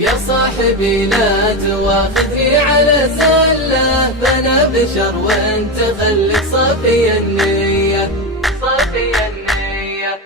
يا صاحبي لا تواخذني على زلة، فأنا بشر وانت خليك صافي النية، صافي النية.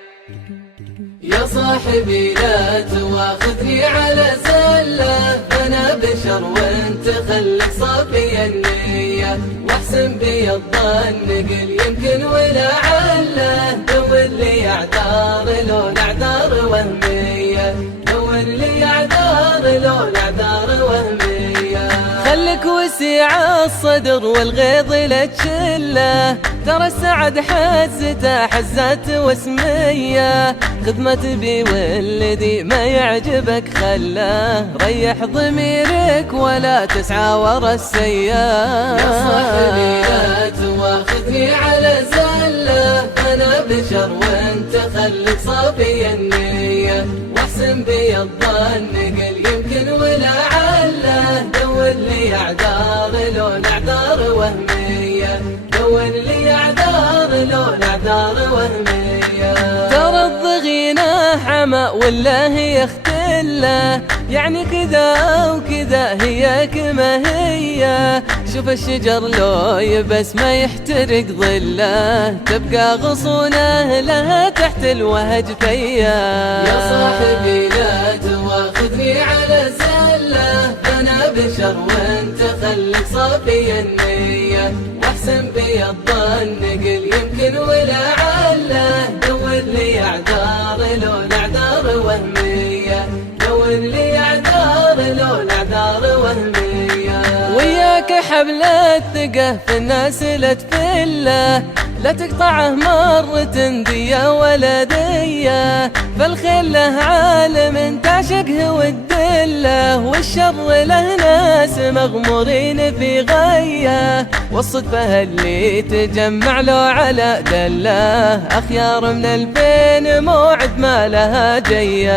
يا صاحبي لا تواخذني على زلة، فأنا بشر وانت خليك صافي النية، واحسن بي الظن قل يمكن ولعله، دور لي اعذار لو الاعذار وهمية، دور لي اعذار لو الاعذار وهمية. خلك وسيع الصدر والغيظ لا تشله، ترى السعد حزته حزات وسمية، خدمة بي والذي ما يعجبك خله، ريح ضميرك ولا تسعى ورا السياف. يا صاحبي لا تواخذني على زلة، أنا بشر وانت خليك صافي النية، واحسن بي الظن قل يمكن ولعله، دور لي اعذار لو الاعذار وهمية، دور لي اعذار لو الاعذار وهمية. ترى الضغينة حما ولا هي اختله، يعني كذا وكذا هي كما هي، شوف الشجر لو يبس ما يحترق ظله، تبقى غصونه لها تحت الوهج فيا. يا صاحبي لا تواخذني على زلة، أنا بشر وانت خليك صافي النية، واحسن بي الظن قل يمكن ولعله، دور لي اعذار لو الاعذار وهمية، دور لي اعذار لو الاعذار وهمية. وياك حبل الثقة في الناس لا تفله، لا تقطعه مرة دية ولا دية، فالخله عالم تعشقه والدله، والشر له ناس مغمورين في غيه، والصدفة اللي تجمع له على دله، أخيار من البين موعد ما لها جيه.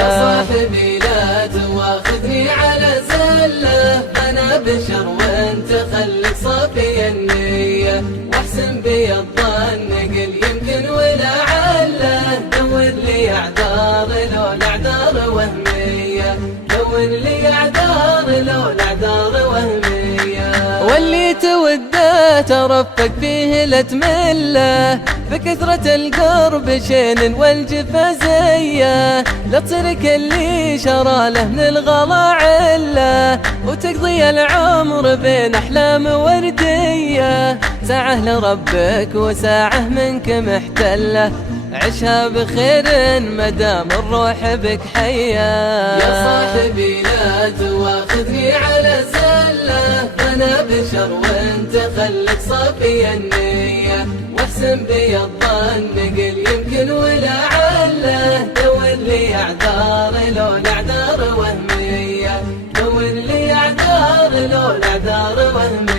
يا صاحبي لا تواخذني على زلة، أنا بشر وانت خليك صافي النية، واحسن بي الظن قل يمكن ولعله، دور لي اعذار لو الاعذار وهمية، دور لي اعذار لو الاعذار وهمية. واللي توده ترفق فيه لا تمله، بكثرة القرب شين والجفا زيه، لا تترك اللي شرى له من الغلا عله، وتقضي العمر بين أحلام وردية، ساعة لربك وساعة منك محتله، عشها بخير مدام الروح بك حية. يا صاحبي لا تواخذني على زلة، أنا بشر وانت خليك صافي النية، واحسن بي الظن قل يمكن ولعله، دور لي اعذار لو الاعذار وهمية، دور لي اعذار لو الاعذار وهمية.